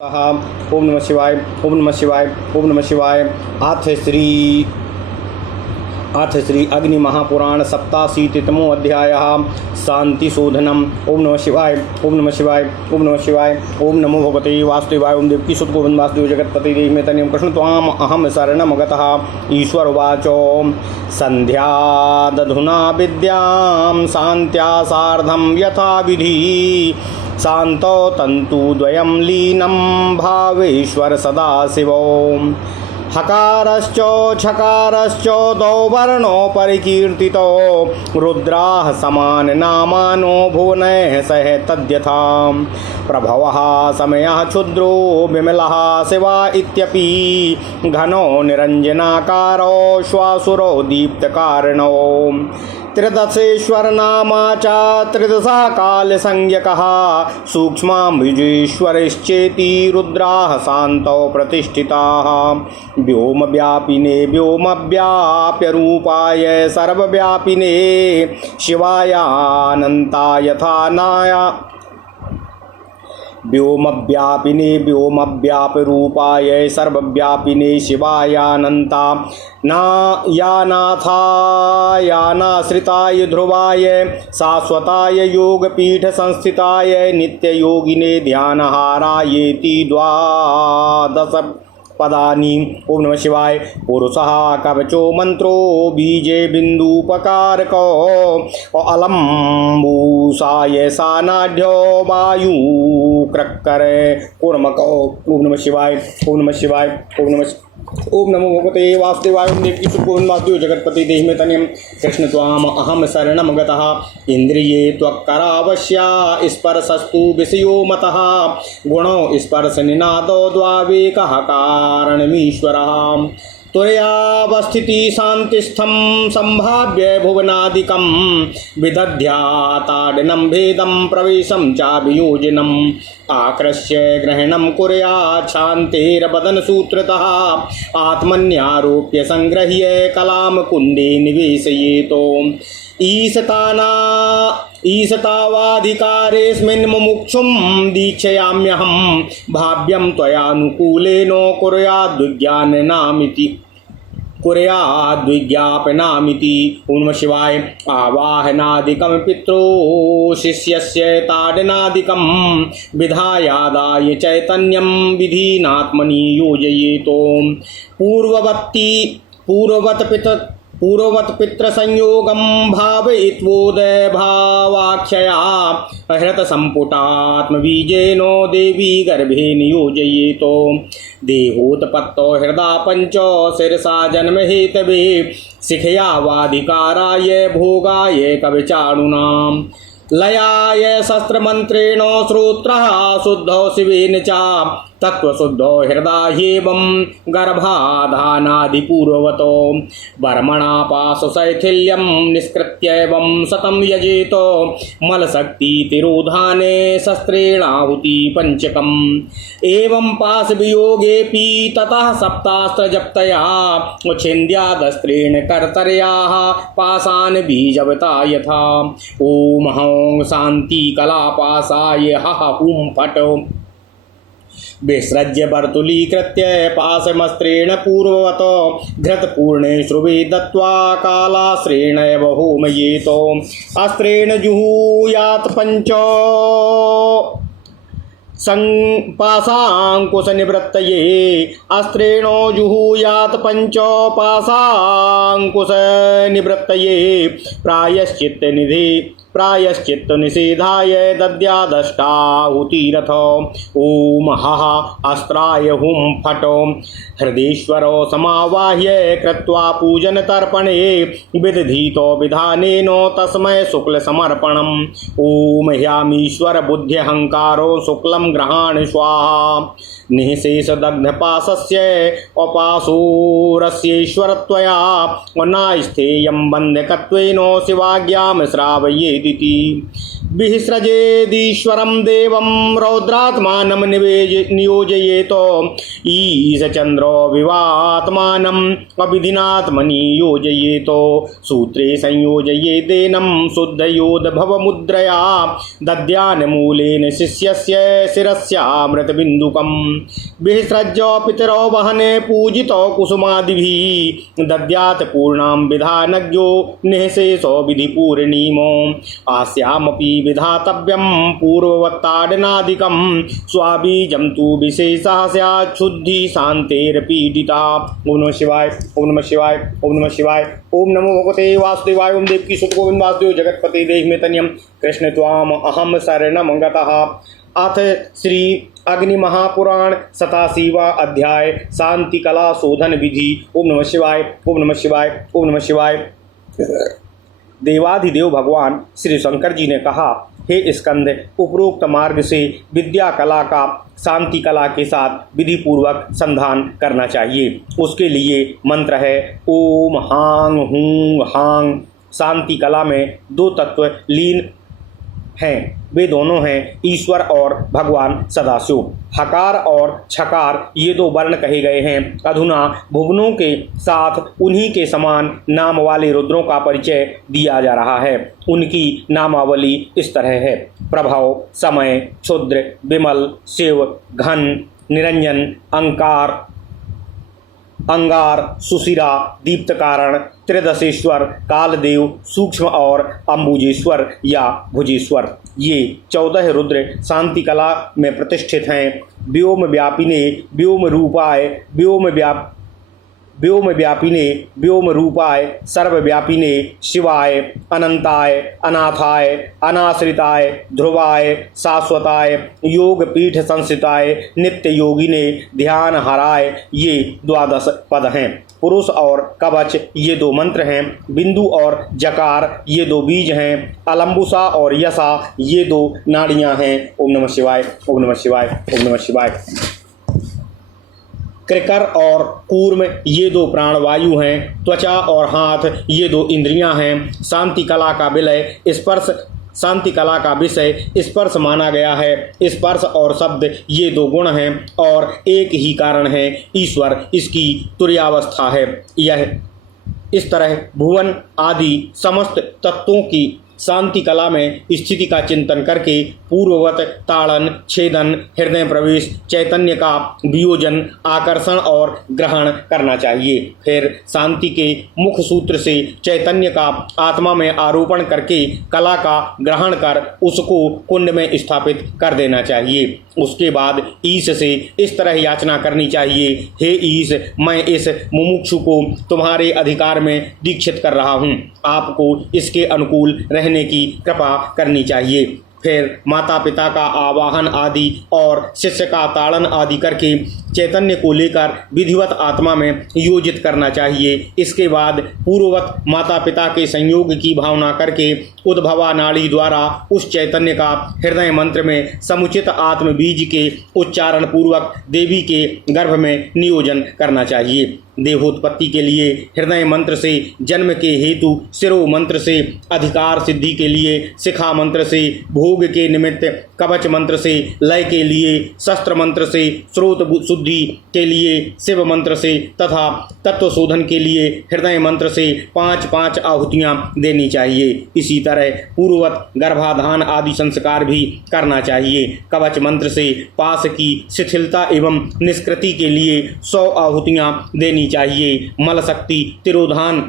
ओम नमः शिवाय। ओम नमः शिवाय। ओम नमः शिवाय। अथ श्री अग्नि महापुराण सप्ताशीतितमो अध्याय शांति शोधनम। ओम नमः शिवाय। ओम नमः शिवाय। ओम नमः शिवाय। ओम नमो भगवते वासुदेवाय। ओम देवकी सुत गोविंद वासुदेव जगत्पति देहि तनियम कृष्ण त्वाम अहम शरणमगतः। ईश्वर उवाच संध्या दधुना विद्यां शांत्या सार्धं यथा विधि शांतो तंतुद्वयं लीनं भावेश्वर सदाशिवो हकारश्च छकारश्च दौ वर्णो परिकीर्तितो रुद्राः समान नामानो भुवनैः सह तद्यथा प्रभवः समयः क्षुद्रो विमलः शिवा इत्यपि घनो निरञ्जनाकारो श्वासुरो दीप्तकारणो त्रिदशेश्वर नामा च त्रिदशः कालसंज्ञकः सूक्ष्माम्बुजेश्वरश्चेति रुद्राः शान्तौ प्रतिष्ठिताः व्योमव्यापिने व्योमव्याप्य रूपाय सर्वव्यापिने शिवायानन्ताय यथा नाया व्योमव्यापिने व्योमव्यापरूपाय सर्वव्यापिने शिवायानन्ता यानाथायानाश्रिताय ध्रुवाय शाश्वताय योगपीठ संस्थिताय नित्ययोगिने ध्यानहारायेति द्वादश पदानि। ओम नमः शिवाय। पुरुषः कवचो मंत्रो बीजे बिंदुपकारको अलम्बूसाय सानाढ्यो वायु क्रक्कर कूर्मको। ओम नमः शिवाय। ओम नमः शिवाय। ओम नमो भगवते वासुदेवाय। ओम देवकी सुत गोविंद वासुदेव जगत्पति देहि मे तनियं कृष्ण त्वाम अहम शरणं गतः। इन्द्रिये त्वक्करावश्या स्पर्शस्तु विषयो मतः गुणो स्पर्श निनादो द्वावेकः कारणमीश्वरः त्वयावस्थिति शांतिस्थं संभाव्य भुवनादिकं विदध्याताडनं भेदं प्रवेशं चाभियोजनम् आकृष्य ग्रहणं कुर्यात् शान्तेर्वदनसूत्रतः आत्मन्यारोप्य संगृह्य कलां कुन्दे निवेशयेतो ईशतावाधिकारेऽस्मिन् मुमुक्षुं दीक्षयाम्यहं भाव्यं त्वयानुकूलेन कुर्याद्विज्ञापनामिति। ओम नमः शिवाय। आवाहनादिकं पित्रो शिष्यस्य ताडनादिकं विधायादाय चैतन्यं विधीनात्मनि योजयेतो पूर्ववत् पितृसंयोगं भावयित्वोदय भावाख्यया हृतसम्पुटात्मबीजेनो देवी गर्भे नियोजयेतो देहोत्पत्तौ हृदा पंच शिरसा जन्महेतवे शिखयावाधिकाराय भोगाय कविचाणूनां लयाय शस्त्रमन्त्रेण श्रोत्रः शुद्धौ शिवेन च तत्त्वशुद्धौ हृदा ह्येवं गर्भाधानादिपूर्ववतो वर्मणा पाशशैथिल्यं निष्कृत्यैवं शतं यजेतो मलशक्तितिरोधाने शस्त्रेणाहुति पञ्चकम् एवं पाशवियोगेऽपि ततः सप्तास्त्रजप्तया छिन्द्यादस्त्रेण कर्तर्याः पाशान् बीजवता यथा ॐ हौं शान्तिकलापाशाय हः हुं फट् विसृज्य वर्तुलीकृत्य पाशमस्त्रेण पूर्ववत् घृतपूर्णे श्रुवे दत्त्वा कालास्त्रेण एव होमयेतो अस्त्रेण जुहूयात् पंच पाशाङ्कुशनिवृत्तये अस्त्रेणो जुहूयात् पंच पाशाङ्कुशनिवृत्तये प्रायश्चित्तनिषेधाय दद्यादष्टाहुतिरथ ॐ हः अस्त्राय हुं फट् हृदीश्वरो समावाह्य कृत्वा पूजनतर्पणे विदधीतो विधानेन तस्मै शुक्लसमर्पणम् ॐ ह्यामीश्वर बुद्ध्यहङ्कारो शुक्लं गृहाण स्वाहा निःशेषदग्धपाशस्य अपाशोरस्येश्वरत्वया नास्थेयं बन्धकत्वेन शिवाज्ञां श्रावयेदिति विसृजेदीश्वरं देवं रौद्रात्मानं नियोजयेतो ईशचन्द्रो विवात्मानम् अभिधिनात्मनि योजयेतो सूत्रे संयोजयेदेनं शुद्धयोधभवमुद्रया दद्यान्मूलेन शिष्यस्य शिरस्यामृतबिन्दुकम् विसृज्य पितरो वहने पूजितो कुसुमादिभिः दद्यात् पूर्णां विधानज्ञो निःशेषो विधिपूर्णिमो आस्यामपि विधातव्यं पूर्ववत्ताडनादिकं स्वाबीजं तु विशेषः स्यात् शुद्धि शान्तेर्पीडिता। ओम नमः शिवाय, ओम नमः शिवाय, ओम नमः शिवाय। ओम नमो भगवते वासुदेवाय। ओम देवकी सुत गोविंद वासुदेव जगतपते देहिमेतन्यं कृष्ण त्वाम अहम शरणं गतः। अथ श्री अग्नि महापुराण 87वां अध्याय शांति कला शोधन विधि। ओम नमः शिवाय, ओम नमः शिवाय, ओम नमः शिवाय। देवाधिदेव भगवान श्री शंकर जी ने कहा, हे स्कंद, उपरोक्त मार्ग से विद्या कला का शांति कला के साथ विधि पूर्वक संधान करना चाहिए। उसके लिए मंत्र है ओम हांग हूं हांग। शांति कला में दो तत्व लीन हैं, वे दोनों हैं ईश्वर और भगवान सदाशिव। हकार और छकार ये दो वर्ण कहे गए हैं। अधुना भुवनों के साथ उन्हीं के समान नाम वाले रुद्रों का परिचय दिया जा रहा है। उनकी नामावली इस तरह है: प्रभव, समय, क्षुद्र, विमल, शिव, घन, निरंजन, अंकार, अंगार, सुशिरा, दीप्त कारण, त्रिदशेश्वर, कालदेव, सूक्ष्म और अम्बुजेश्वर या भुजेश्वर। ये 14 रुद्र शांति कला में प्रतिष्ठित हैं। व्योम व्यापिने व्योम रूपाय व्योम व्यापिने व्योम रूपाय सर्वव्यापिने शिवाय अनंताय अनाथाय अनाश्रिताय ध्रुवाय शाश्वताय योग पीठ संस्थिताय नित्य योगिने ध्यान हराय, ये 12 पद हैं। पुरुष और कवच ये 2 मंत्र हैं। बिंदु और जकार ये 2 बीज हैं। अलम्बुसा और यसा ये 2 नाड़ियां हैं। ओम नमः शिवाय, ओम नमः शिवाय, ओम नमः शिवाय। कृकर और कूर्म ये 2 प्राणवायु हैं। त्वचा और हाथ ये 2 इंद्रियां हैं। शांति कला का विलय स्पर्श शांति कला का विषय स्पर्श माना गया है। स्पर्श और शब्द ये 2 गुण हैं और एक ही कारण है, ईश्वर इसकी तुर्यावस्था है। यह इस तरह भुवन आदि समस्त तत्वों की शांति कला में स्थिति का चिंतन करके पूर्ववत ताड़न, छेदन, हृदय प्रवेश, चैतन्य का वियोजन, आकर्षण और ग्रहण करना चाहिए। फिर शांति के मुख सूत्र से चैतन्य का आत्मा में आरोपण करके कला का ग्रहण कर उसको कुंड में स्थापित कर देना चाहिए। उसके बाद ईश से इस तरह याचना करनी चाहिए, हे ईश, मैं इस मुमुक्षु को तुम्हारे अधिकार में दीक्षित कर रहा हूँ, आपको इसके अनुकूल रहने की कृपा करनी चाहिए। फिर माता पिता का आवाहन आदि और शिष्य का ताड़न आदि करके चैतन्य को लेकर विधिवत आत्मा में योजित करना चाहिए। इसके बाद पूर्ववत माता पिता के संयोग की भावना करके उद्भवा नाड़ी द्वारा उस चैतन्य का हृदय मंत्र में समुचित आत्म बीज के उच्चारण पूर्वक देवी के गर्भ में नियोजन करना चाहिए। देहोत्पत्ति के लिए हृदय मंत्र से, जन्म के हेतु शिरो मंत्र से, अधिकार सिद्धि के लिए शिखा मंत्र से, भोग के निमित्त कवच मंत्र से, लय के लिए शस्त्र मंत्र से, स्रोत शुद्धि के लिए शिव मंत्र से तथा तत्व शोधन के लिए हृदय मंत्र से 5-5 आहुतियाँ देनी चाहिए। इसी तरह पूर्ववत गर्भाधान आदि संस्कार भी करना चाहिए। कवच मंत्र से पास की शिथिलता एवं निष्कृति के लिए 100 आहुतियाँ देनी चाहिए। मल शक्ति तिरोधान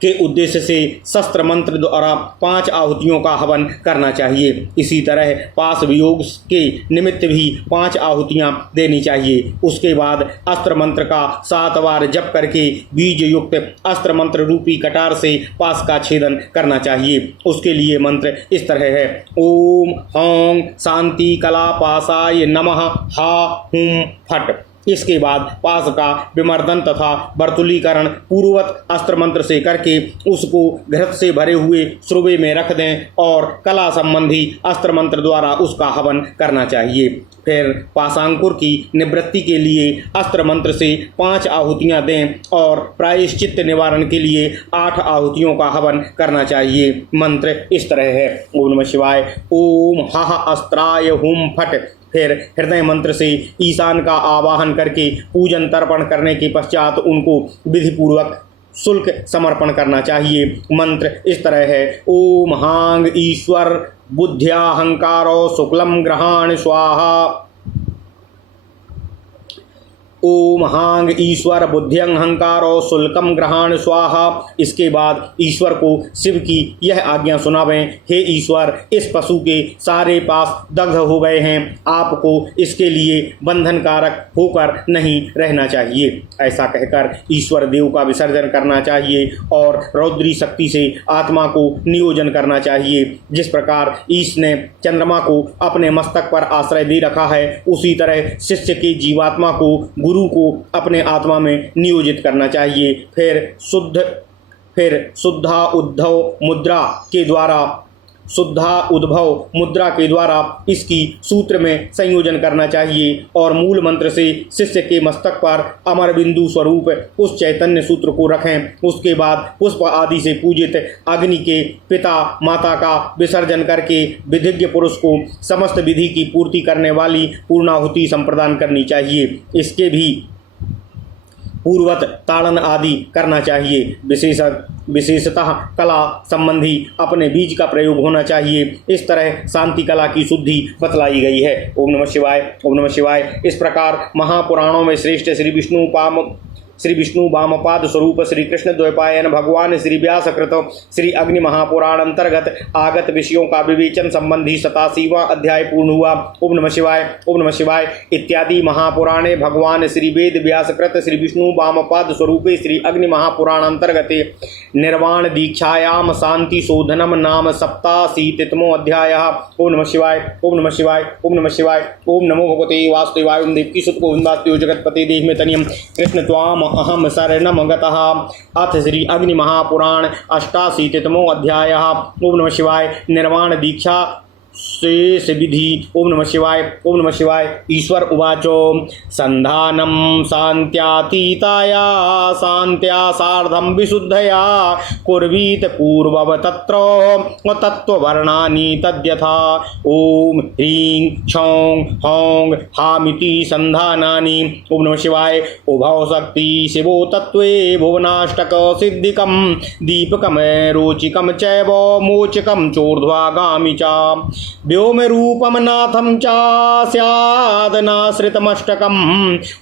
के उद्देश्य से शस्त्र मंत्र द्वारा 5 आहुतियों का हवन करना चाहिए। इसी तरह पास वियोग के निमित्त भी 5 आहुतियाँ देनी चाहिए। उसके बाद अस्त्र मंत्र का 7 बार जप करके बीज युक्त अस्त्र मंत्र रूपी कटार से पास का छेदन करना चाहिए। उसके लिए मंत्र इस तरह है: ओम हौं शांति कला पासाय नमः हा हुम फट। इसके बाद पास का विमर्दन तथा वर्तुलीकरण पूर्ववत अस्त्र मंत्र से करके उसको घृत से भरे हुए श्रुवे में रख दें और कला संबंधी अस्त्र मंत्र द्वारा उसका हवन करना चाहिए। फिर पाशांकुर की निवृत्ति के लिए अस्त्र मंत्र से 5 आहुतियां दें और प्रायश्चित्त निवारण के लिए 8 आहुतियों का हवन करना चाहिए। मंत्र इस तरह है। ओम नमः शिवाय। ओम हः अस्त्राय हुम फट। फिर हृदय मंत्र से ईशान का आवाहन करके पूजन तर्पण करने के पश्चात उनको विधिपूर्वक शुल्क समर्पण करना चाहिए। मंत्र इस तरह है। ओम हांग ईश्वर बुद्ध्याहंकारो शुक्लम ग्रहाण स्वाहा। ओम हांग ईश्वर बुद्ध्यंहंकारो शुल्कम ग्रहाण स्वाहा। इसके बाद ईश्वर को शिव की यह आज्ञा सुनावें। हे ईश्वर, इस पशु के सारे पास दग्ध हो गए हैं, आपको इसके लिए बंधनकारक होकर नहीं रहना चाहिए। ऐसा कहकर ईश्वर देव का विसर्जन करना चाहिए और रौद्री शक्ति से आत्मा को नियोजन करना चाहिए। जिस प्रकार ईश ने चंद्रमा को अपने मस्तक पर आश्रय दे रखा है, उसी तरह शिष्य की जीवात्मा को गुरु को अपने आत्मा में नियोजित करना चाहिए। फिर शुद्धा उद्भव मुद्रा के द्वारा इसकी सूत्र में संयोजन करना चाहिए और मूल मंत्र से शिष्य के मस्तक पर अमर बिंदु स्वरूप उस चैतन्य सूत्र को रखें। उसके बाद पुष्प आदि से पूजित अग्नि के पिता माता का विसर्जन करके विधिज्ञ पुरुष को समस्त विधि की पूर्ति करने वाली पूर्णाहुति संप्रदान करनी चाहिए। इसके भी पूर्वत ताड़न आदि करना चाहिए। विशेषतः कला संबंधी अपने बीज का प्रयोग होना चाहिए। इस तरह शांति कला की शुद्धि बतलाई गई है। ओम नमः शिवाय। ओम नमः शिवाय। इस प्रकार महापुराणों में श्रेष्ठ श्री विष्णु वामपाद स्वरूप श्री कृष्ण द्वैपायन भगवान श्री व्यास कृत श्री अग्नि महापुराण अंतर्गत आगत विषयों का विवेचन संबंधी 87वां अध्याय पूर्ण हुआ। ओम नमः शिवाय। ओम नमः शिवाय। इत्यादि महापुराणे भगवान श्री वेद व्यास कृत श्री विष्णु वामपाद स्वरूपे श्री अग्नि महापुराण अंतर्गत निर्वाण दीक्षायाम शांति शोधनम नाम 87तमो अध्याय। ओम नमः शिवाय। ओम नमः शिवाय। ओम नमः शिवाय। ओम नमो भगवते वासुदेवाय। ओम देवकी सुत गोविंदास्त्यो जगतपते देह में तनियम कृष्ण त्वाम अहम शरणम गतः। अथ श्री अग्नि महापुराण 88तमो अध्याय। ओम नमः शिवाय। निर्वाण दीक्षा शेष विधि। ओम नमः शिवाय। ओम नमः शिवाय। ईश्वर उवाचो संधानम शांत्यातीताया शांत्या सार्धम विशुद्धया कुर्वीत पूर्वव तत्र तत्त्ववर्णानि तद्यथा। ओम ह्रीं क्षौं हौं हामिति संधानानि। ओम नमः शिवाय। उभौ शक्ति शिवो तत्त्वे भुवनाष्टक सिद्धिकं दीपकम रोचिकम चैव मोचकम चोर्ध्वागामि च व्योम रूपम नाथम चा स्यादनाश्रितमष्टकम।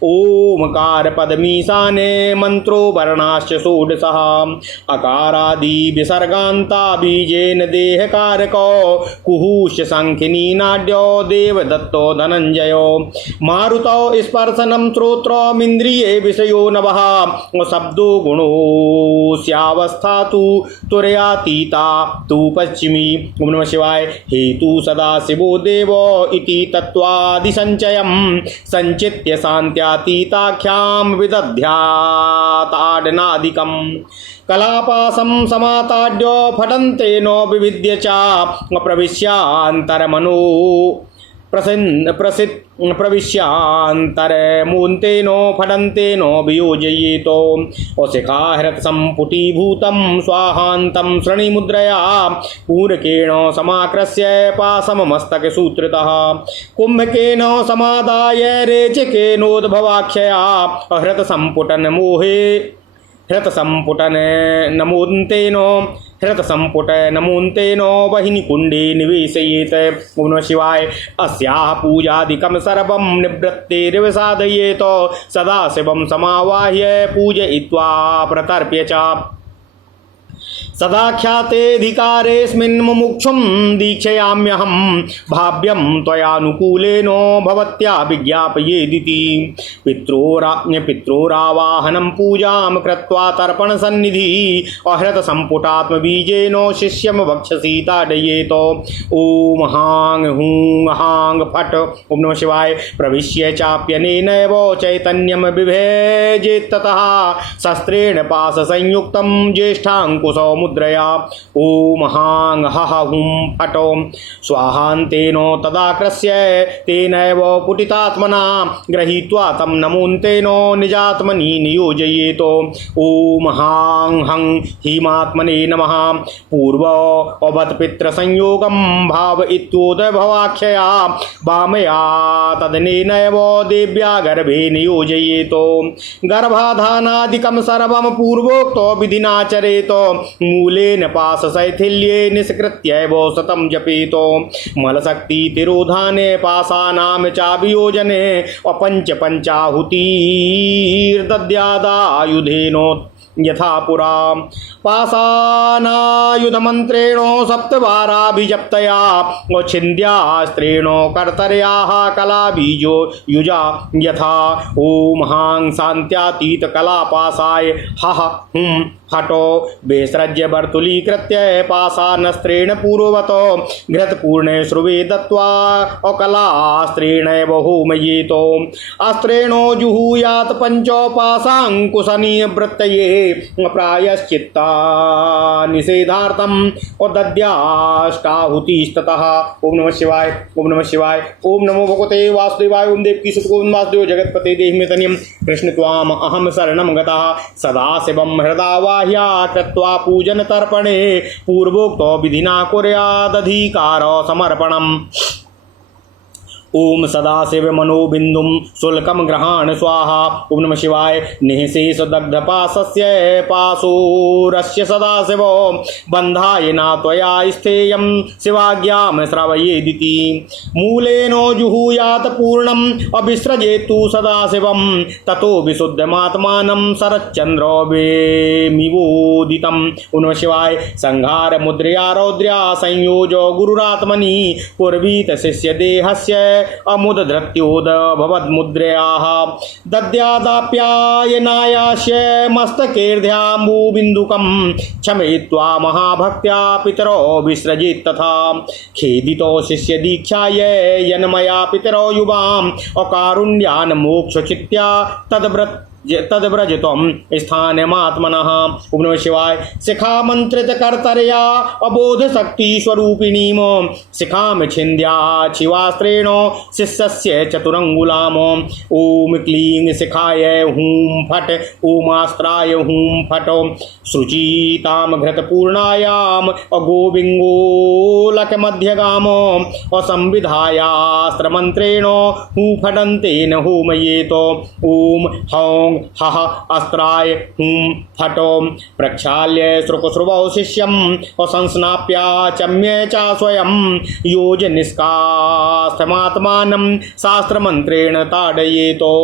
ओमकार पदमीशाने मंत्रो वर्णाश्च षोडशः। अकारादि विसर्गान्ता बीजेन देहकारको कुहुश्च संखिनी नाड्यो देवदत्तो धनंजयो। मारुतौ स्पर्शनं श्रोत्रमिन्द्रिये विषयो नवः। शब्दो गुणो स्यावस्था तु तुरयातीता तु पश्चिमी। ओम नमः शिवाय। हेतु सदा शिवो देवो इति तत्त्वादिसञ्चयं संचित्य शान्त्यातीताख्यां विदध्याताडनादिकम्। कलापासं समाताड्यो फटन्ते नो विविद्य च प्रविश्यान्तरमनो प्रविश्यान्तरमून्तेनो फटन्तेनो वियोजयेतो। शिखाहृत सम्पुटीभूतं स्वाहान्तं श्रेणीमुद्रया पूरकेण समाकृष्य पाशमस्तकसूत्रतः कुम्भकेन समादाय रेचकेनोद्भवाख्यया हृतसम्पुट नमोन्तेनो वहिनिकुण्डे निवेशयेत्। ओम नमः शिवाय। अस्याः पूजादिकं सर्वं निवृत्तिर्विसादयेत्। सदाशिवं समावाह्य पूजयित्वा प्रतर्प्य च सदाख्यातेऽधिकारेऽस्मिन् मुमुक्षुं दीक्षयाम्यहं भाव्यं त्वयानुकूलेनो भवत्या विज्ञापयेदिति। पित्रोरावाहनं पूजां कृत्वा तर्पणसन्निधि अहृतसम्पुटात्मबीजेनो शिष्यं वक्षसि ताडयेत्। ॐ हां हूं हां फट्। ओम नमः शिवाय। प्रविश्य चाप्यनेनैव चैतन्यं बिभेजेत् ततः शस्त्रेण पाशसंयुक्तं ज्येष्ठाङ्कुशौ मुद्रया ओम हांग हः हुं फटो स्वाहान्तेनो तदाकृष्य तेनैव पुटितात्मना गृहीत्वा तं नमोन्तेनो निजात्मनि नियोजयेतो ओम हां हं हीमात्मने नमः पूर्व अवत्पितृसंयोगं भाव इत्योदभवाख्यया वामया तदनेनैव देव्या गर्भे नियोजयेतो गर्भाधानादिकं सर्वं पूर्वोक्तो विधिनाचरेतो मूलेन पाशशैथिल्ये निष्कृत्यैव शतं जपेतो मलशक्तितिरोधाने पाशानां चाभियोजने पंचाहुतिर्दद्यादायुधेनो यथा पुरा पाशानायुधमन्त्रेणो सप्तवाराभिजप्तया छिन्द्यास्त्रेणो कर्तर्याः कलाबीजो युजा यथा ॐ हां शान्त्यातीतकलापाशाय हः हुं हटो विसृज्य वर्तुलीकृत्य पाशानस्त्रेण पूर्ववतो घृतपूर्णे श्रुवे दत्त्वा अकलास्त्रेणैव होमयेतो अस्त्रेणो जुहूयात् पञ्चोपाशाङ्कुशनिवृत्तये प्रायश्चित्ता निषेधार्थम दद्याष्टाहुतिस्ततः। ओम नमः शिवाय ओम नमः शिवाय ओम नमो भगवते वासुदेवाय ओम देवकी सुतगोविंद वासुदेव जगतपते देहि मे तनियं कृष्ण त्वाम अहम शरणं गतः सदा शिवं हृदावाह्या कृत्वा पूजन तर्पणे पूर्वोक्तो विधिना कुर्यादधिकार समर्पणम्। ओम सदाशिव मनोबिंदुम शुल्कम ग्रहाण स्वाहा। ओम नमः शिवाय निःशेष दग्धपाशस्य पाशोरस्य सदाशिवो बंधाय न त्वया स्थेयं शिवाज्ञां श्रावयेदिति मूलेनो जुहूयात पूर्णम अविसृजेतु सदाशिवं ततो विशुद्धमात्मानं शरच्चंद्रो वेमिवोदितम्। ओम नमः शिवाय संहार मुद्रया रौद्र्या संयोजो गुरुरात्मनि कुर्वीत शिष्य देहस्य अमुदधृत्योद भवद्मुद्रयाः दद्यादाप्यायनायास्य मस्तकेर्ध्याम्बुबिन्दुकं क्षमयित्वा महाभक्त्या पितरो विसृजेत् तथा खेदितो शिष्य दीक्षाय यन्मया पितरो युवाम् अकारुण्यान् मोक्षचित्या तद्व्रजत्वं स्थानमात्मनः। ओम नमः शिवाय शिखा मंत्रित कर्तर्या अबोध शक्ति स्वरूपिणीम शिखाम छिन्द्या शिवास्त्रेण शिष्यस्य चतुरंगुलाम ओम क्लीं शिखाय हूं फट ओमास्त्राय हूं फट शुचिताम घृतपूर्णायाम अगोविंगोलक मध्यगाम असंविधायास्त्रमंत्रेण हूं फटन्तेन होमयेतो ओम हौं हः अस्त्राय हूं फटो प्रक्षाल्य श्रुकश्रुवौ शिष्यम् असंस्नाप्याचम्य च स्वयं योज निष्कास्थमात्मानं शास्त्रमन्त्रेण ताडयेतो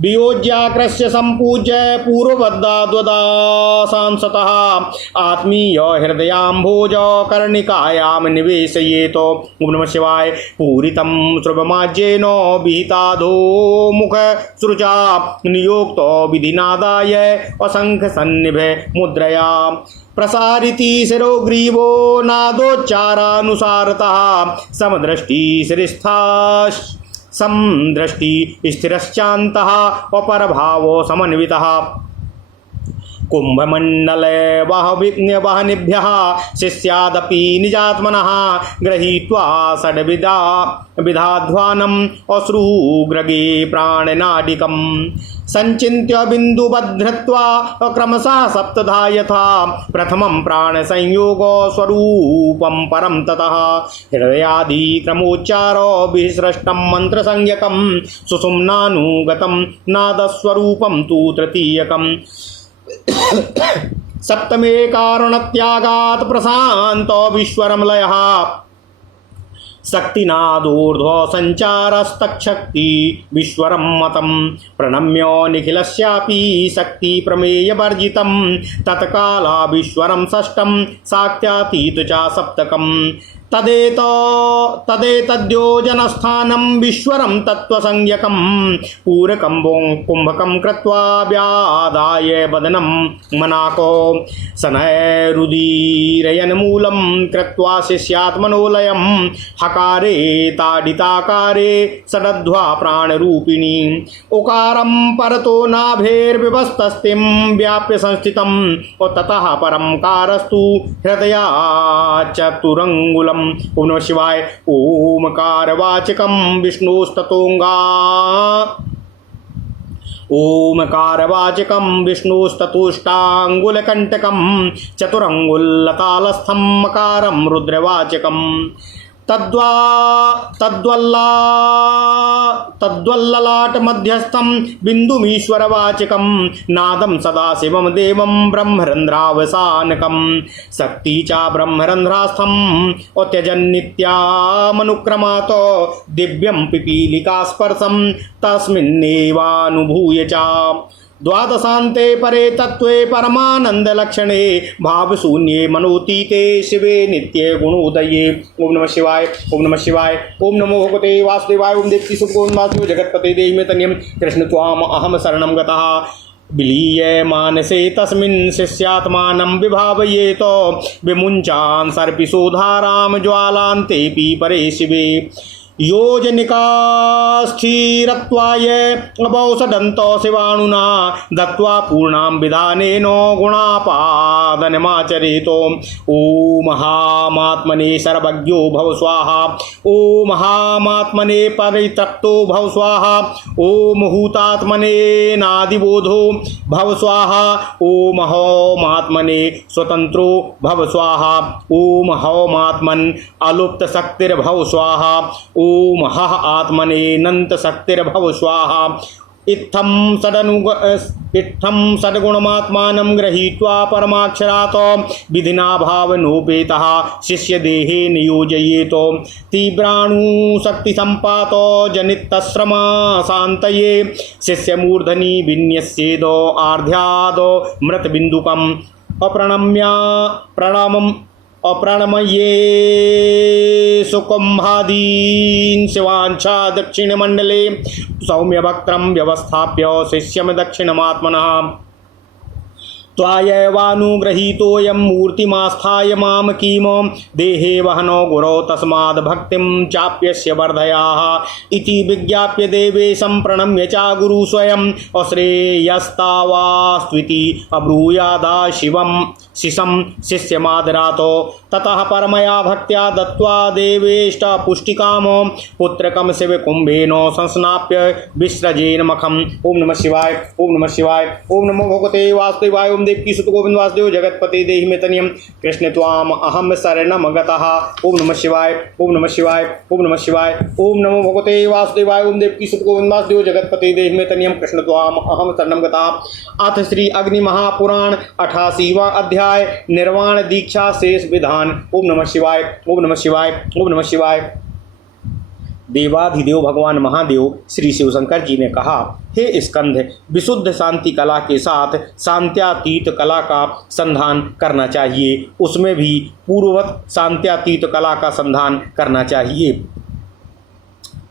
वियोज्याकृष्य सम्पूज्य पूर्ववद्दाद्वदासांसतः आत्मीय हृदयाम्भोज कर्णिकायां निवेशयेतो। ओम नमः शिवाय पूरितं श्रुवमाज्येन विहिताधो मुख सृजा नियोक्तो विधिनादाय असंख्य सन्निभे मुद्रया प्रसारिति शिरोग्रीवो नादोच्चारानुसारतः समदृष्टि शिरस्था समदृष्टि स्थिरश्चान्तः अपरभावो समन्वितः कुंभमंडले वहनिभ्यः शिष्यादपि निजात्मनः गृहीत्वा षड्विधाध्वानम् अश्रुग्रगे प्राणनाडिकं संचिन्त्य बिन्दुबद्धृत्वा क्रमशः सप्तधा यथा प्रथमं प्राणसंयोगो स्वरूपं परं ततः हृदयादिक्रमोच्चारो विसृष्टं मन्त्रसंज्ञकं सुषुम्नानुगतं नादस्वरूपं तु तृतीयकम् सप्तमे कारणत्यागात् प्रशान्तो विश्वरमलयः शक्तिनादूर्ध्व संचारस्तक्षक्ति विश्वरं मतं प्रणम्य निखिलस्यापि शक्ति प्रमेयवर्जितं तत्काला विश्वरं षष्ठं शाक्त्यातीत च सप्तकं तदेतद्योजनस्थानं विश्वरं तत्त्वसंज्ञकं पूरकं कुम्भकं कृत्वा व्यादाय वदनं मनाको सनैरुदीरयन्मूलं कृत्वा शिष्यात्मनोलयं हकारे ताडिताकारे षडध्वा प्राणरूपिणी उकारं परतो नाभेर्विवस्तस्तिं व्याप्य संस्थितं ततः परं कारस्तु हृदया चतुरंगुलम्। ओम नमः शिवाय। ओमकारवाचकं विष्णुस्ततोंगा ओमकारवाचकं विष्णुस्ततुष्टाङ्गुलकण्टकं चतुरङ्गुल्लतालस्थं मकारं रुद्रवाचकं तद्वल्ललाट मध्यस्थं बिन्दुमीश्वरवाचकं नादं सदाशिवं देवं ब्रह्मरन्ध्रावसानकं शक्ति चा ब्रह्मरन्ध्रास्थं त्यजन्नित्यामनुक्रमात् दिव्यं पिपीलिकास्पर्शं तस्मिन्नेवानुभूय च द्वादशान्ते परे तत्त्वे परमानन्दलक्षणे भावशून्ये मनोतीते शिवे नित्ये गुणोदये। ओम नमः शिवाय। ओम नमः शिवाय। ओम नमो भगवते वासुदेवाय। ओम देवकी सुखोन्मासु जगत्पते देहि मे तन्यं कृष्ण त्वाम अहम शरणं गतः विलीय मानसे तस्मिन् शिष्यात्मानं विभावयेत विमुञ्चान् सर्पिशोधारां ज्वालान्तेऽपि परे शिवे योजनिकास्थिरत्वाय अवौषधन्तो शिवाणुना दत्त्वा पूर्णां विधानेन गुणापादनमाचरेत्। ॐ महामात्मने सर्वज्ञो भव स्वाहा। ॐ महामात्मने परितप्तो भव स्वाहा। ॐ हूतात्मने नादिबोधो भव स्वाहा। ॐ हौमात्मने स्वतंत्रो भव स्वाहा। ॐ हौमात्मन् अलुप्तशक्तिर्भव स्वाहा। ओम हः आत्मने नंत शक्तिर्भव स्वाहा। इत्थं षड्गुणमात्मानं गृहीत्वा परमाक्षरात् विधिना भावनोपेतः शिष्यदेहे नियोजयेत् तीव्राणुशक्तिसम्पातो जनितश्रमशान्तये शिष्यमूर्धनि विन्यस्येद आर्ध्याद मृतबिन्दुकम् अप्रणमये सुकुम्भादीन् शिवांशा दक्षिणमण्डले सौम्यवक्त्रं व्यवस्थाप्य शिष्यं दक्षिणमात्मनः त्वायैवानुगृहीतोऽयं मूर्तिमास्थाय मां किम देहे वहनो गुरो तस्माद् भक्तिं चाप्यस्य वर्धयाः इति विज्ञाप्य देवेशं प्रणम्य च गुरु स्वयं अश्रेयस्तावास्त्विति अब्रूयादा शिवं शिशं शिष्यमादरातो ततः परमया भक्त्या दत्त्वा देवेष्टपुष्टिकामो पुत्रकं शिवकुम्भेन संस्नाप्य विसृजेन मखम्। ओम नमः शिवाय। ओम नमः शिवाय। ओम नमो भगवते वासुदेवाय। ओम देवकी सुत गोविंद वासुदेव जगत्पते देहि मे तन्यं कृष्ण त्वाम अहम शरणं गतः। ओम नमः शिवाय। ओम नमः शिवाय। ओम नमः शिवाय। ओम नमो भगवते वासुदेवाय। ओम देवकी सुत गोविंद वासुदेव जगत्पते देहि मे तन्यं कृष्ण त्वाम अहम शरणं गतः। अथ श्री अग्नि महापुराण 88वां अध्याय निर्वाण दीक्षा शेष विधान। ओम नमः शिवाय। ओम नमः शिवाय। ओम नमः शिवाय। देवाधिदेव भगवान महादेव श्री शिवशंकर जी ने कहा, हे स्कंध, विशुद्ध शांति कला के साथ शांत्यातीत कला का संधान करना चाहिए। उसमें भी पूर्ववत शांत्यातीत कला का संधान करना चाहिए।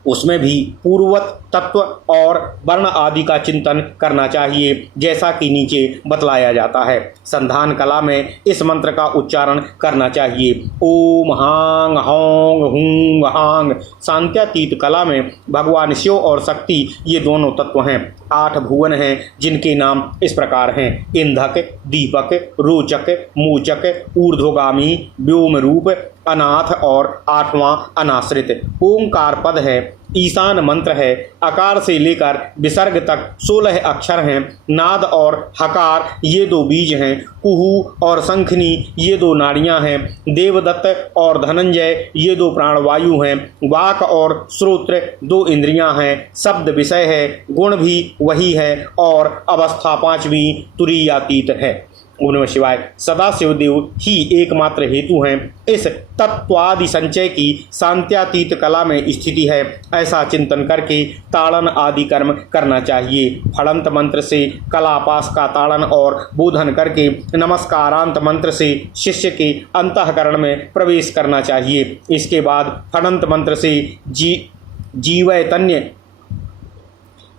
उसमें भी पूर्ववत तत्व और वर्ण आदि का चिंतन करना चाहिए, जैसा कि नीचे बतलाया जाता है। संधान कला में इस मंत्र का उच्चारण करना चाहिए, ओम हांग हौंग हूंग हांग। शांत्यातीत कला में भगवान शिव और शक्ति ये दोनों तत्व हैं। 8 भुवन हैं, जिनके नाम इस प्रकार हैं, इंधक, दीपक, रोचक, मोचक, ऊर्ध्वगामी, व्योम रूप, अनाथ और 8वां अनाश्रित। ओंकार पद है, ईशान मंत्र है, आकार से लेकर विसर्ग तक 16 अक्षर हैं। नाद और हकार ये 2 बीज हैं। कुहू और शंखनी ये 2 नाड़ियां हैं। देवदत्त और धनंजय ये 2 प्राणवायु हैं। वाक और श्रोत्र 2 इंद्रियां हैं। शब्द विषय है, गुण भी वही है और अवस्था 5वीं तुरीयातीत है। ओम नमः शिवाय। सदाशिव देव ही एकमात्र हेतु हैं। इस तत्वादि संचय की शांत्यातीत कला में स्थिति है, ऐसा चिंतन करके ताड़न आदि कर्म करना चाहिए। फलंत मंत्र से कलापास का ताड़न और बोधन करके नमस्कारांत मंत्र से शिष्य के अंतःकरण में प्रवेश करना चाहिए। इसके बाद फलंत मंत्र से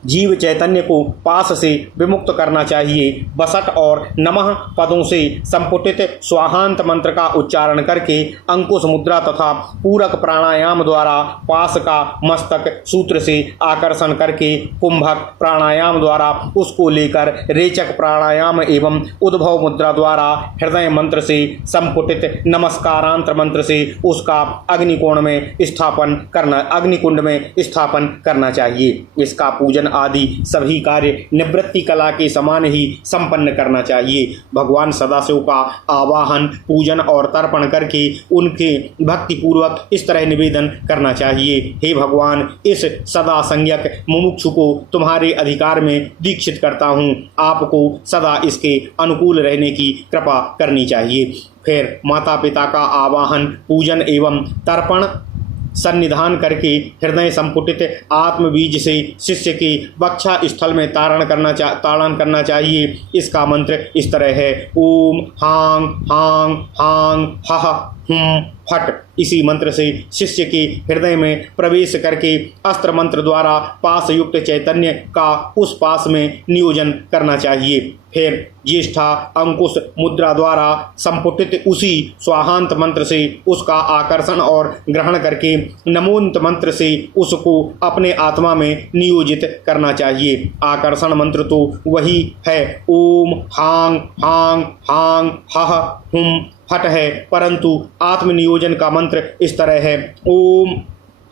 जीव चैतन्य को पास से विमुक्त करना चाहिए। बसट और नमः पदों से संपुटित स्वाहांत मंत्र का उच्चारण करके अंकुश मुद्रा तथा पूरक प्राणायाम द्वारा पास का मस्तक सूत्र से आकर्षण करके कुंभक प्राणायाम द्वारा उसको लेकर रेचक प्राणायाम एवं उद्भव मुद्रा द्वारा हृदय मंत्र से संपुटित नमस्कारांत मंत्र से उसका अग्निकुंड में स्थापन करना चाहिए। इसका पूजन आदि सभी कार्य निवृत्ति कला के समान ही संपन्न करना चाहिए। भगवान सदाशिव का आवाहन, पूजन और तर्पण करके उनके भक्ति पूर्वक इस तरह निवेदन करना चाहिए। हे भगवान, इस सदा संज्ञक मुमुक्षु को तुम्हारे अधिकार में दीक्षित करता हूँ। आपको सदा इसके अनुकूल रहने की कृपा करनी चाहिए। फिर माता पिता का आवाहन, पूजन एवं तर्पण सन्निधान करके हृदय संपुटित आत्म बीज से शिष्य के वक्षा स्थल में तारण करना चाहिए। इसका मंत्र इस तरह है: ओम हांग हांग हांग हह हुम फट। इसी मंत्र से शिष्य के हृदय में प्रवेश करके अस्त्र मंत्र द्वारा पास युक्त चैतन्य का उस पास में नियोजन करना चाहिए। फिर ज्येष्ठा अंकुश मुद्रा द्वारा संपुटित उसी स्वाहांत मंत्र से उसका आकर्षण और ग्रहण करके नमोन्त मंत्र से उसको अपने आत्मा में नियोजित करना चाहिए। आकर्षण मंत्र तो वही है, ओम हांग हांग हांग हह हुम फट है, परंतु आत्मनियोजन का मंत्र इस तरह है: ओम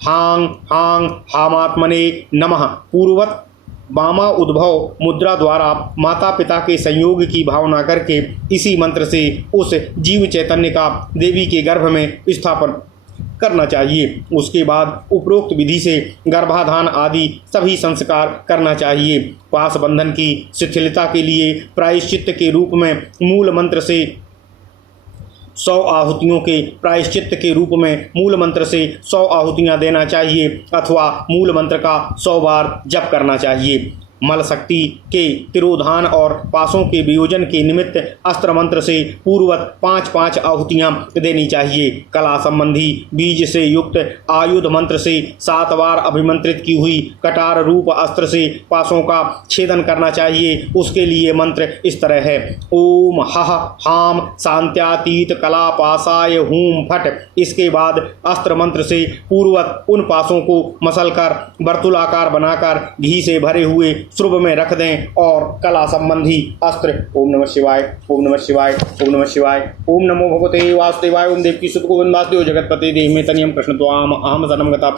हांग हांग हामात्मने नमः। पूर्ववत वामा उद्भव मुद्रा द्वारा माता पिता के संयोग की भावना करके इसी मंत्र से उस जीव चैतन्य का देवी के गर्भ में स्थापन करना चाहिए। उसके बाद उपरोक्त विधि से गर्भाधान आदि सभी संस्कार करना चाहिए। पास बंधन की शिथिलता के लिए प्रायश्चित्त के रूप में मूल मंत्र से 100 आहुतियों के प्रायश्चित्त के रूप में मूल मंत्र से 100 आहुतियाँ देना चाहिए अथवा मूल मंत्र का 100 बार जप करना चाहिए। मल शक्ति के तिरोधान और पासों के वियोजन के निमित्त अस्त्र मंत्र से पूर्ववत 5-5 आहुतियाँ देनी चाहिए। कला संबंधी बीज से युक्त आयुध मंत्र से 7 बार अभिमंत्रित की हुई कटार रूप अस्त्र से पासों का छेदन करना चाहिए। उसके लिए मंत्र इस तरह है: ओम हह हाम शांत्यातीत कला पासाय हूम फट। इसके बाद अस्त्र मंत्र से पूर्ववत उन पासों को मसलकर वर्तुलाकार बनाकर घी से भरे हुए श्रुभ में रख दें और कला संबंधी अस्त्र ओम नमः शिवाय, ओम नमः शिवाय, ओम नमः शिवाय, ओम नमो भगवते वासुदेवाय, ओम देवकी सुत गोविंद वासुदेव जगतपते देह में तनियम कृष्ण त्वाम अहम शरणं गता।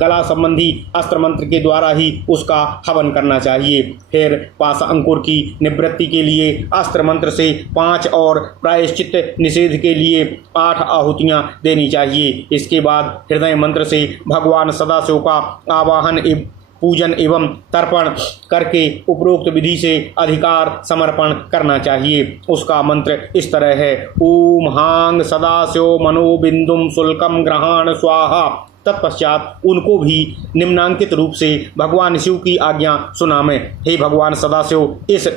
कला संबंधी अस्त्र मंत्र के द्वारा ही उसका हवन करना चाहिए। फिर पास अंकुर की निवृत्ति के लिए अस्त्र मंत्र से 5 और प्रायश्चित निषेध के लिए 8 आहुतियाँ देनी चाहिए। इसके बाद हृदय मंत्र से भगवान सदाशिव का आवाहन पूजन एवं तर्पण करके उपरोक्त विधि से अधिकार समर्पण करना चाहिए। उसका मंत्र इस तरह है: ओम हांग सदाशिव मनोबिंदुम शुल्कम ग्रहाण स्वाहा। तत्पश्चात उनको भी निम्नांकित रूप से भगवान शिव की आज्ञा सुनामें। हे भगवान सदाशिव, इस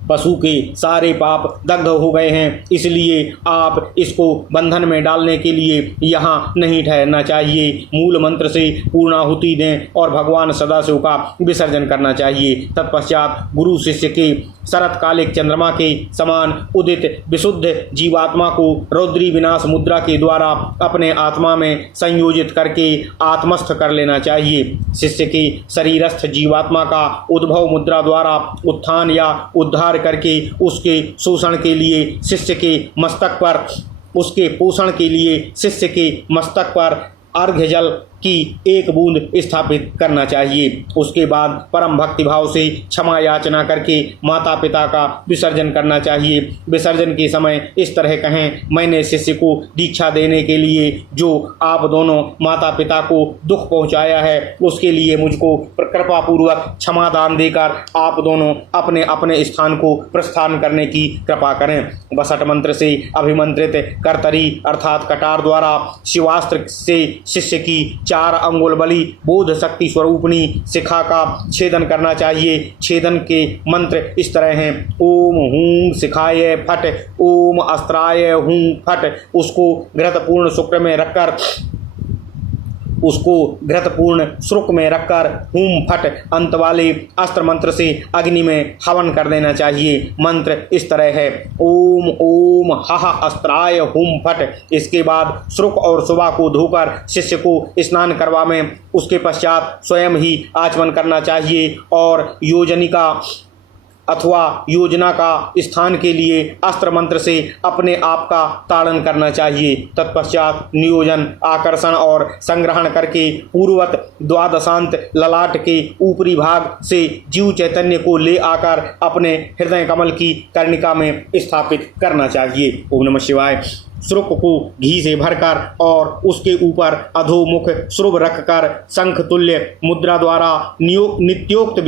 पशु के सारे पाप दग्ध हो गए हैं, इसलिए आप इसको बंधन में डालने के लिए यहाँ नहीं ठहरना चाहिए। मूल मंत्र से पूर्णाहुति दें और भगवान सदाशिव का विसर्जन करना चाहिए। तत्पश्चात गुरु शिष्य के शरतकालिक चंद्रमा के समान उदित विशुद्ध जीवात्मा को रौद्री विनाश मुद्रा के द्वारा अपने आत्मा में संयोजित करके आत्मस्थ कर लेना चाहिए। शिष्य के शरीरस्थ जीवात्मा का उद्भव मुद्रा द्वारा उत्थान या उद्धार करके उसके शोषण के लिए शिष्य के मस्तक पर, उसके पोषण के लिए शिष्य के मस्तक पर अर्घ्य जल की एक बूंद स्थापित करना चाहिए। उसके बाद परम भक्ति भाव से क्षमा याचना करके माता पिता का विसर्जन करना चाहिए। विसर्जन के समय इस तरह कहें, मैंने शिष्य को दीक्षा देने के लिए जो आप दोनों माता पिता को दुख पहुंचाया है उसके लिए मुझको कृपा पूर्वक क्षमा दान देकर आप दोनों अपने अपने स्थान को प्रस्थान करने की कृपा करें। बसठ मंत्र से अभिमंत्रित कर्तरी अर्थात कटार द्वारा शिवास्त्र से शिष्य की 4 अंगुल बली बोध शक्ति स्वरूपणी शिखा का छेदन करना चाहिए। छेदन के मंत्र इस तरह हैं, ओम हूं शिखाय फट, ओम अस्त्राय हूं फट। उसको घृतपूर्ण शुक्र में रखकर हूम फट अंत वाले अस्त्र मंत्र से अग्नि में हवन कर देना चाहिए। मंत्र इस तरह है, ओम ओम हह अस्त्राय हूम फट। इसके बाद श्रुक और सुबह को धोकर शिष्य को स्नान करवाएं। उसके पश्चात स्वयं ही आचमन करना चाहिए और योजना का स्थान के लिए अस्त्र मंत्र से अपने आप का ताड़न करना चाहिए। तत्पश्चात नियोजन, आकर्षण और संग्रहण करके पूर्ववत द्वादशांत ललाट के ऊपरी भाग से जीव चैतन्य को ले आकर अपने हृदय कमल की कर्णिका में स्थापित करना चाहिए। ओम नमः शिवाय। श्रुक को घी से भरकर और उसके ऊपर अधोमुख श्रुभ रखकर शंख तुल्य मुद्रा द्वारा नित्योक्त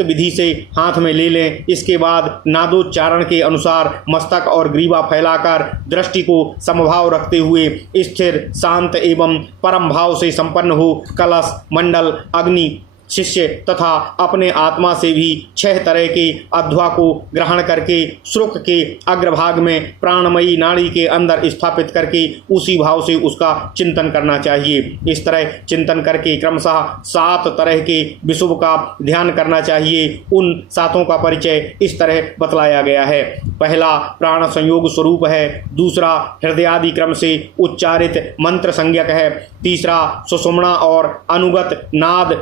विधि से हाथ में ले लें। इसके बाद नादोच्चारण के अनुसार मस्तक और ग्रीवा फैलाकर दृष्टि को समभाव रखते हुए स्थिर शांत एवं परम भाव से संपन्न हो कलश, मंडल, अग्नि, शिष्य तथा अपने आत्मा से भी 6 तरह के अध्वा को ग्रहण करके श्रुक के अग्रभाग में प्राणमयी नाड़ी के अंदर स्थापित करके उसी भाव से उसका चिंतन करना चाहिए। इस तरह चिंतन करके क्रमशः 7 तरह के विशुभ का ध्यान करना चाहिए। उन 7 का परिचय इस तरह बतलाया गया है। पहला प्राण संयोग स्वरूप है, दूसरा हृदयादि क्रम से उच्चारित मंत्र संज्ञक है, तीसरा सुषुम्ना और अनुगत नाद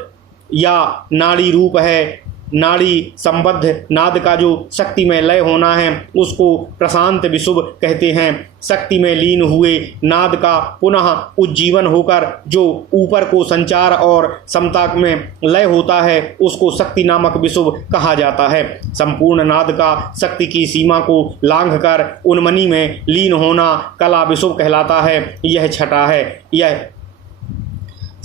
या नाड़ी रूप है। नाड़ी संबद्ध नाद का जो शक्ति में लय होना है उसको प्रशांत विशुभ कहते हैं। शक्ति में लीन हुए नाद का पुनः उज्जीवन होकर जो ऊपर को संचार और समता में लय होता है उसको शक्ति नामक विशुभ कहा जाता है। संपूर्ण नाद का शक्ति की सीमा को लांघकर उन्मनी में लीन होना कला विशुभ कहलाता है। यह छठा है, यह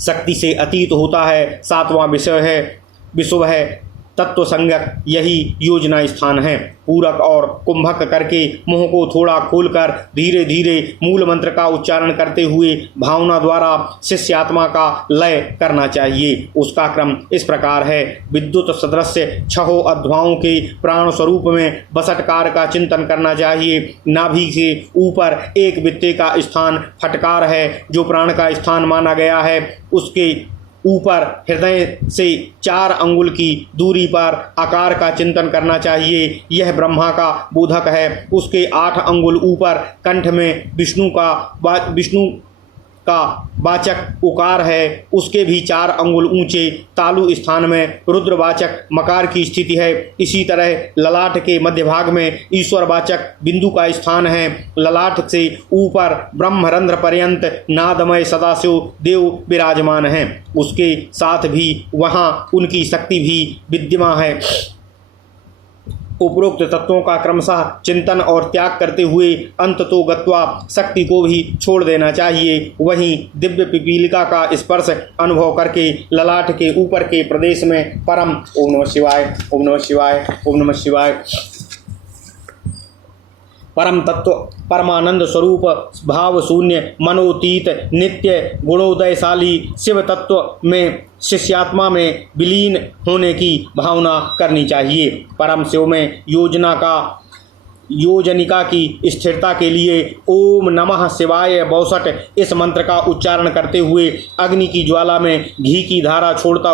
शक्ति से अतीत होता है। 7वां विशुभ है तत्व संज्ञक, यही योजना स्थान है। पूरक और कुंभक करके मुंह को थोड़ा खोलकर धीरे धीरे मूल मंत्र का उच्चारण करते हुए भावना द्वारा शिष्यात्मा का लय करना चाहिए। उसका क्रम इस प्रकार है, विद्युत सदृश्य 6 अध्वाओं के प्राण स्वरूप में बसटकार का चिंतन करना चाहिए। नाभि से ऊपर एक वित्ते का स्थान फटकार है जो प्राण का स्थान माना गया है। उसके ऊपर हृदय से 4 अंगुल की दूरी पर आकार का चिंतन करना चाहिए। यह ब्रह्मा का बोधक है। उसके 8 अंगुल ऊपर कंठ में विष्णु का वाचक उकार है। उसके भी 4 अंगुल ऊंचे तालु स्थान में रुद्रवाचक मकार की स्थिति है। इसी तरह ललाट के मध्य भाग में ईश्वरवाचक बिंदु का स्थान है। ललाट से ऊपर ब्रह्मरंध्र पर्यंत नादमय सदाशिव देव विराजमान हैं। उसके साथ भी वहाँ उनकी शक्ति भी विद्यमान है। उपरोक्त तत्वों का क्रमशः चिंतन और त्याग करते हुए अंततो गत्वा शक्ति को भी छोड़ देना चाहिए। वहीं दिव्य पिपीलिका का स्पर्श अनुभव करके ललाट के ऊपर के प्रदेश में परम ओम नमः शिवाय, ओम नमः शिवाय, ओम नमः शिवाय परम तत्व परमानंद स्वरूप भाव शून्य मनोतीत नित्य गुणोदयशाली शिव तत्व में शिष्यात्मा में विलीन होने की भावना करनी चाहिए। परम शिव में योजनिका की स्थिरता के लिए ओम नमः शिवाय 62 इस मंत्र का उच्चारण करते हुए अग्नि की ज्वाला में घी की धारा छोड़ता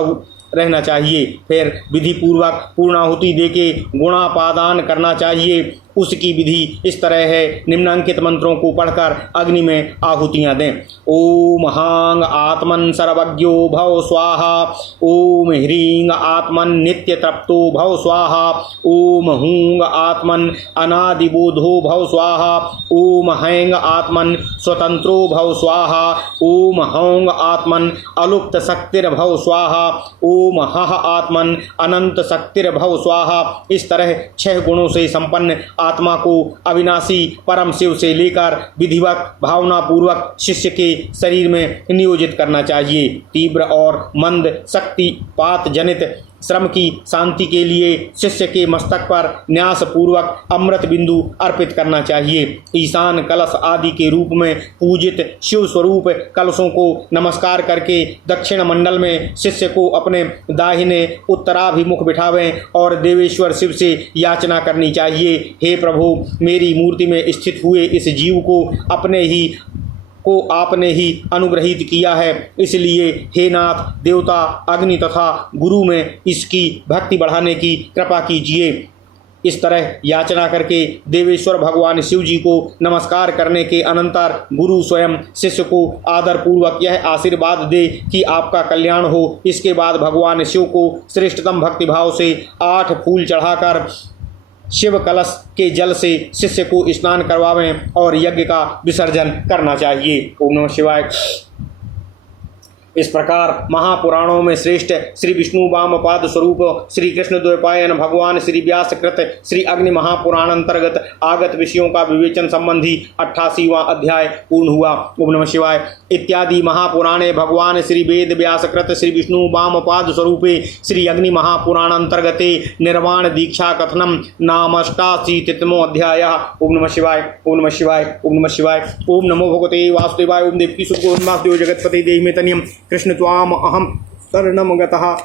रहना चाहिए। फिर विधि पूर्वक पूर्णाहुति देके गुणापादान करना चाहिए। उसकी विधि इस तरह है, निम्नांकित मंत्रों को पढ़कर अग्नि में आहुतियां दें। ओम हांग आत्मन सर्वज्ञो भव स्वाहा, ओम ह्रीं आत्मन नित्य तृप्तो भव स्वाहा, ओम हूंग आत्मन अनादिबोधो भव स्वाहा, ओम हैंग आत्मन स्वतंत्रो भव स्वाहा, ओम हौंग आत्मन अलुप्त शक्तिर्भव स्वाहा, ओम हः आत्मन अनंत शक्तिर्भव स्वाहा। इस तरह 6 गुणों से संपन्न आत्मा को अविनाशी परम शिव से लेकर विधिवत भावना पूर्वक शिष्य के शरीर में नियोजित करना चाहिए। तीव्र और मंद शक्तिपात जनित श्रम की शांति के लिए शिष्य के मस्तक पर न्यास पूर्वक अमृत बिंदु अर्पित करना चाहिए। ईशान कलश आदि के रूप में पूजित शिव स्वरूप कलशों को नमस्कार करके दक्षिण मंडल में शिष्य को अपने दाहिने उत्तराभिमुख बिठावें और देवेश्वर शिव से याचना करनी चाहिए। हे प्रभु, मेरी मूर्ति में स्थित हुए इस जीव को आपने ही अनुग्रहित किया है, इसलिए हे नाथ, देवता, अग्नि तथा गुरु में इसकी भक्ति बढ़ाने की कृपा कीजिए। इस तरह याचना करके देवेश्वर भगवान शिव जी को नमस्कार करने के अनंतर गुरु स्वयं शिष्य को आदर पूर्वक यह आशीर्वाद दे कि आपका कल्याण हो। इसके बाद भगवान शिव को श्रेष्ठतम भक्तिभाव से 8 फूल चढ़ाकर शिव कलश के जल से शिष्य को स्नान करवावें और यज्ञ का विसर्जन करना चाहिए। ओम नमः शिवाय। इस प्रकार महापुराणों में श्रेष्ठ श्री विष्णु वामपाद स्वरूप श्री कृष्ण द्वैपायन भगवान श्री व्यासकृत श्री अग्नि महापुराण अंतर्गत आगत विषयों का विवेचन संबंधी 88वां अध्याय पूर्ण हुआ। ओम नमः शिवाय। इत्यादि महापुराणे भगवान श्री वेद व्यासकृत श्री विष्णु वामपाद स्वरूपे श्री अग्नि महापुराण अंतर्गते निर्वाण दीक्षा कथनम नाम 88 अध्याय। ओम नमः शिवाय। ओम नमः शिवाय। ओम नमः शिवाय। ओम नमो भगवते वासुदेवाय। ओम देवकी सुखो जगतपति देहि में तनियम कृष्ण त्वाम अहम शरणम गतः।